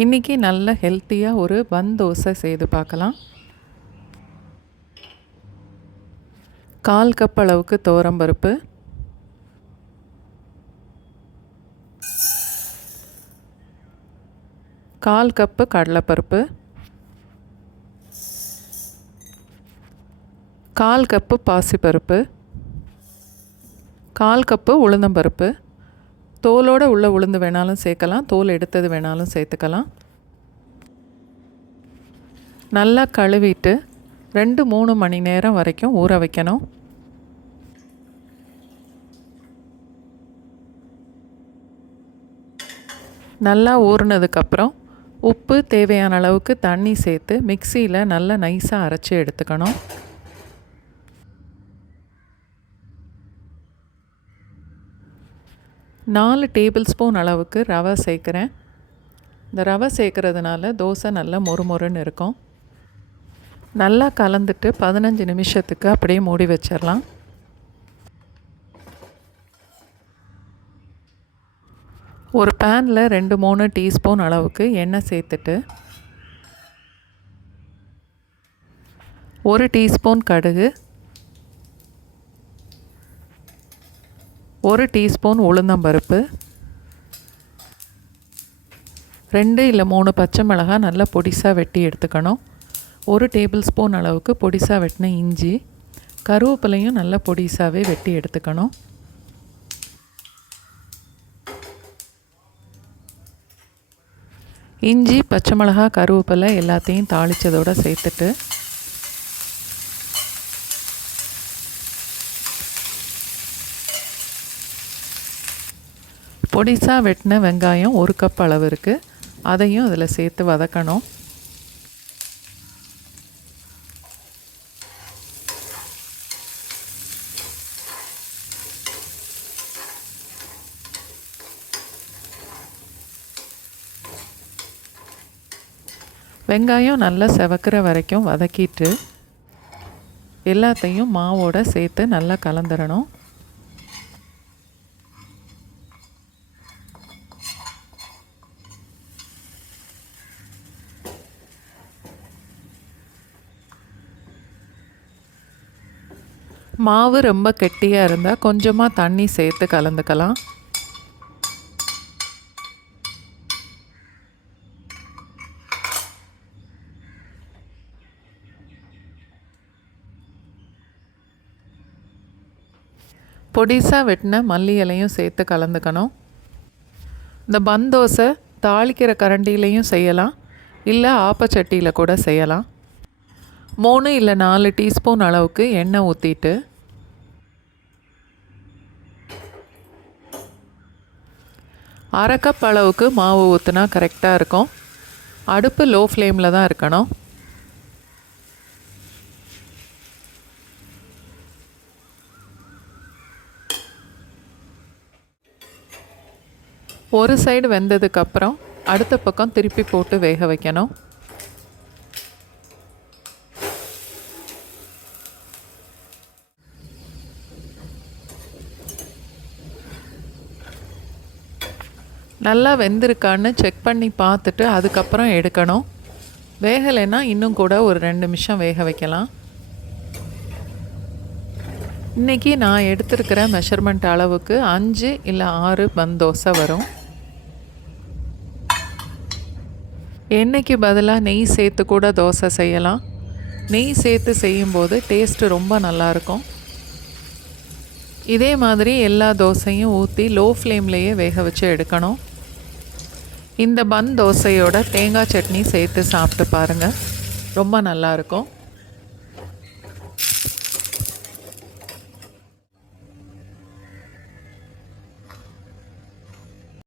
இன்றைக்கி நல்ல ஹெல்த்தியாக ஒரு பன் தோசை செய்து பார்க்கலாம். 1/4 கப் அளவுக்கு துவரம்பருப்பு, 1/4 கப்பு கடலைப்பருப்பு, 1/4 கப்பு பாசிப்பருப்பு, 1/4 கப்பு உளுந்தம்பருப்பு. தோலோடு உள்ள உளுந்து வேணாலும் சேர்க்கலாம், தோல் எடுத்தது வேணாலும் சேர்த்துக்கலாம். நல்லா கழுவிட்டு 2-3 மணி நேரம் வரைக்கும் ஊற வைக்கணும். நல்லா ஊறினதுக்கப்புறம் உப்பு தேவையான அளவுக்கு தண்ணி சேர்த்து மிக்சியில் நல்லா நைஸாக அரைச்சி எடுத்துக்கணும். நாலு டேபிள் ஸ்பூன் அளவுக்கு ரவை சேர்க்குறேன். இந்த ரவை சேர்க்குறதுனால தோசை நல்லா மொறுமொறுன்னு இருக்கும். நல்லா கலந்துட்டு 15 நிமிஷத்துக்கு அப்படியே மூடி வச்சிடலாம். ஒரு பேனில் 2-3 டீஸ்பூன் அளவுக்கு எண்ணெய் சேர்த்துட்டு 1 டீஸ்பூன் கடுகு, 1 டீஸ்பூன் உளுந்தம்பருப்பு, 2 இல்லை 3 பச்சை மிளகாய் நல்லா பொடிசாக வெட்டி எடுத்துக்கணும். 1 டேபிள் ஸ்பூன் அளவுக்கு பொடிசாக வெட்டின இஞ்சி, கருவேப்பிலையும் நல்லா பொடிசாகவே வெட்டி எடுத்துக்கணும். இஞ்சி, பச்சை மிளகாய், கருவேப்பிலை எல்லாத்தையும் தாளித்ததோடு சேர்த்துட்டு பொடிசாக வெட்டின வெங்காயம் 1 கப் அளவு இருக்குது, அதையும் அதில் சேர்த்து வதக்கணும். வெங்காயம் நல்லா செவக்கிற வரைக்கும் வதக்கிட்டு எல்லாத்தையும் மாவோடு சேர்த்து நல்லா கலந்துடணும். மாவு ரொம்ப கெட்டியாக இருந்தால் கொஞ்சமாக தண்ணி சேர்த்து கலந்துக்கலாம். பொடிசாக வெட்டின மல்லி இலையும் சேர்த்து கலந்துக்கணும். இந்த பன் தோசை தாளிக்கிற கரண்டிலையும் செய்யலாம், இல்லை ஆப்பச்சட்டியில் கூட செய்யலாம். 3 இல்லை 4 டீஸ்பூன் அளவுக்கு எண்ணெய் ஊற்றிட்டு அரை கப் அளவுக்கு மாவு ஊற்றினா கரெக்டாக இருக்கும். அடுப்பு லோ ஃப்ளேமில் தான் இருக்கணும். ஒரு சைடு வெந்ததுக்கப்புறம் அடுத்த பக்கம் திருப்பி போட்டு வேக வைக்கணும். நல்லா வெந்திருக்கான்னு செக் பண்ணி பார்த்துட்டு அதுக்கப்புறம் எடுக்கணும். வேகலைன்னா இன்னும் கூட ஒரு 2 நிமிஷம் வேக வைக்கலாம். இன்றைக்கி நான் எடுத்துருக்கிற மெஷர்மெண்ட் அளவுக்கு 5 இல்லை 6 பன் தோசை வரும். எண்ணெய்க்கு பதிலாக நெய் சேர்த்து கூட தோசை செய்யலாம். நெய் சேர்த்து செய்யும்போது டேஸ்ட்டு ரொம்ப நல்லாயிருக்கும். இதே மாதிரி எல்லா தோசையும் ஊற்றி லோ ஃப்ளேம்லேயே வேக வச்சு எடுக்கணும். இந்த பன் தோசையோட தேங்காய் சட்னி சேர்த்து சாப்பிட்டு பாருங்கள், ரொம்ப நல்லாயிருக்கும்.